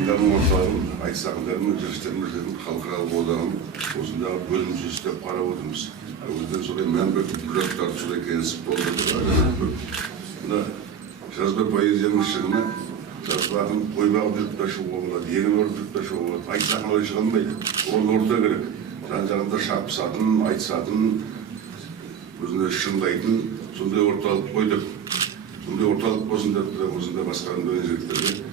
Ақындардың орталығын, айтыс ақындарының жігіттеріміздің халықаралық одағын осындағы бөлімшесі деп қарап отырмыз. Өзден солай мәңгі құжаттарды солай келісіп болды. Мына жазба поэзияның шығыны жазба ақын қой бағып жүріп та шығуға болады, егін орып жүріп та шығуға болады. Айтыс ақын олай шыға алмайды. Ол орта керек. Жан-жағында шапысатын, айтысатын, өзіне шыңдайтын сондай орталық қойдық. Сондай орталық болсын деп, осында басқаратын жігіттерге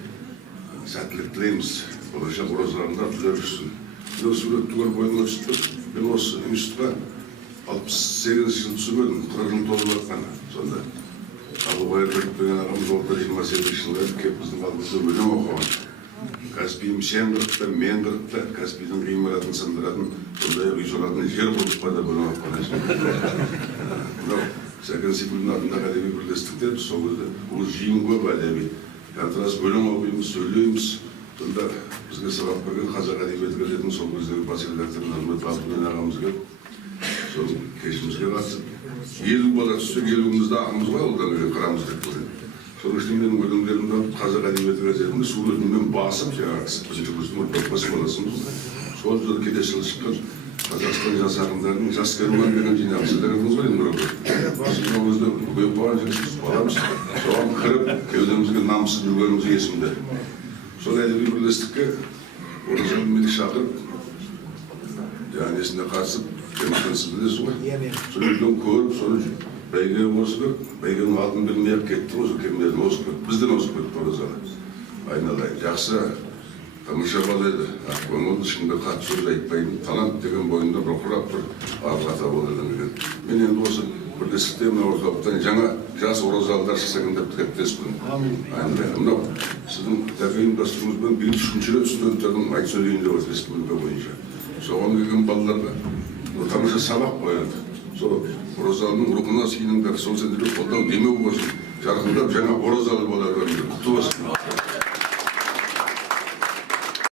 сәттілік тілейміз. Болашақ оразаларында түлеп жүрсін. Мен суретті көріп ойыма түсті. Мен осы институтқа 68 жыл түсіп едім, 40 жыл толып жатқан. Сонда Абылбай Ербеков деген ағамыз орта 28 жылы келіп біздің алдымызда өлең оқыған. Каспийім сен қырықта, мен қырықта, Каспийдің ғимаратын сындыратын, сондай үй солатын жер құрып па деп өлең оқыған. Мынау Сәкен Сейфуллин атындағы әдеби бірлестікте біз сол кезде ол жиын көп әдеби. Янтырас өлең оқимыз, сөйлейміз. Сонда бізге сабақ берген қазақ әдебиеті газетінің сол кездегі бас редакторы Нұрмет Алтынбек ағамыз келіп, сол кешімізге қатысып, 50 бала түссе 50-мізді ағымыз ғой, олдан кейін қырамыз деп көреді. Соның ішінде менің өлеңдерімді қазақ әдебиеті газетінде суретіммен басып, жаңағы бірінші курстың отбасы баласымыз. Сол жылы келесі жылы шыққан Қазақстан жас ақындарының жас керуан деген жинақсы дегеніміз ғой енді. Біз ол кезде көйіп қалған жігітпіз, баламыз. Соған кіріп, кеудемізге намысып жүргеніміз есімде. Сол әдеби бірлестікке оразалы мені шақырып, жаңағы несіне қатысып, сіз білесіз ғой. Сол үйден көріп, соны бәйге осы көріп, бәйгенің алдын білмей-ақ кетті, осы кемдерін осы көріп, бізден осы көріп оразалы. Айналайын, жақсы, тамаша бала еді. Көңіл ешкімге қатты сөз айтпайтын, талант деген бойында бұрқырап тұр, арқата болды деген. Мен енді осы бірлестікте мына орталықтан жаңа жас оразалыдар шықсаң деп тілектеспін. Айналайын, мынау сіздің тәпейін дастырыңызбен биыл 3-ші рет студенттердің айтыс сөйлейінде бар республика бойынша. Соған келген балаларға тамаша сабақ қояды. Сол оразалының рухына сыйыныңдар, сол сендерге қолдау демеу болсын. Жарқындап жаңа оразалы бола беріңдер. Құтты болсын.